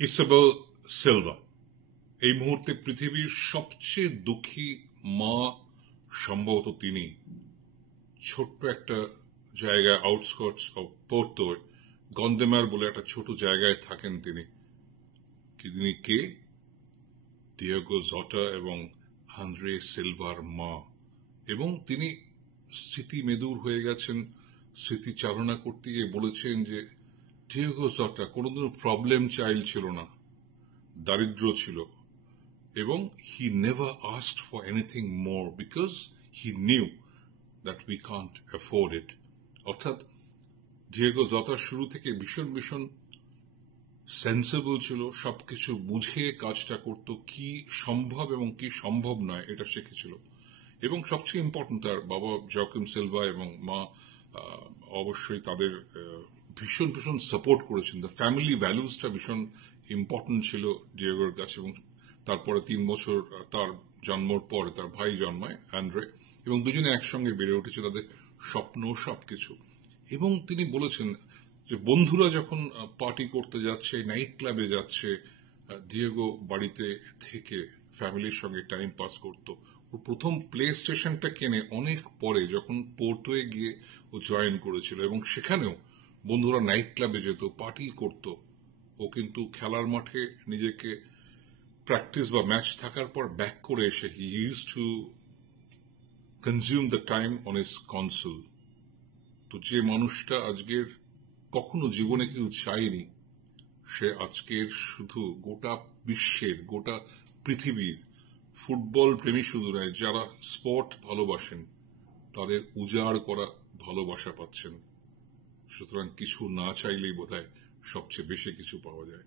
Isabel Silva এই মুহূর্তে পৃথিবীর সবচেয়ে দুঃখী মা সম্ভবত তিনি। ছোট্ট একটা জায়গায় আউটস্কার্টস অফ পোর্তো গন্দেমার বলে একটা ছোট জায়গায় থাকেন তিনি কে? ডিয়েগো জটা এবং আন্দ্রে সিলভার মা। এবং তিনি স্মৃতি মেদুর হয়ে গেছেন। স্মৃতিচারণা করতে গিয়ে বলেছেন যে ডিয়েগো জটা কোনোদিনও প্রবলেম চাইল্ড ছিল না, দারিদ্র ছিল, এবং he never asked for anything more because he knew that we can't afford it. অর্থাৎ ডিয়েগো জটা শুরু থেকে ভীষণ ভীষণ সেন্সেবল ছিল, সবকিছু বুঝে কাজটা করত, কি সম্ভব এবং কি সম্ভব নয় এটা শিখেছিল। এবং সবচেয়ে ইম্পর্টেন্ট তার বাবা জোয়াকিম সিলভা এবং মা অবশ্যই তাদের ভীষণ ভীষণ সাপোর্ট করেছেন। দ্য ফ্যামিলি ভ্যালুসটা ভীষণ ইম্পর্টেন্ট ছিল ডিয়েগোর কাছে। এবং তারপরে 3 বছর তার জন্মর পরে তার ভাই জন্মায় অ্যান্ড্রে, এবং দুজনে একসঙ্গে বেড়ে উঠেছে, তাদের স্বপ্ন সবকিছু। এবং তিনি বলেছেন যে বন্ধুরা যখন পার্টি করতে যাচ্ছে, নাইট ক্লাবে যাচ্ছে, ডিয়েগো বাড়িতে থেকে ফ্যামিলির সঙ্গে টাইম পাস করত। ও প্রথম প্লে স্টেশনটা কেনে অনেক পরে, যখন পোর্টোয় গিয়ে ও জয়েন করেছিল, এবং সেখানেও বন্ধুরা নাইট ক্লাবে যেত, পার্টি করত। ও কিন্তু খেলার মাঠে নিজেকে প্র্যাকটিস বা ম্যাচ থাকার পর ব্যাক করে এসে he use to consume the time on his console. তো যে মানুষটা আজকের কখনো জীবনে কিছু চায়নি, সে আজকের শুধু গোটা বিশ্বের, গোটা পৃথিবীর ফুটবল প্রেমী শুধু নয়, যারা স্পোর্ট ভালোবাসেন তাদের উজাড় করা ভালোবাসা পাচ্ছেন। সুতরাং কিছু না চাইলেই বোধহয় সবচেয়ে বেশি কিছু পাওয়া যায়।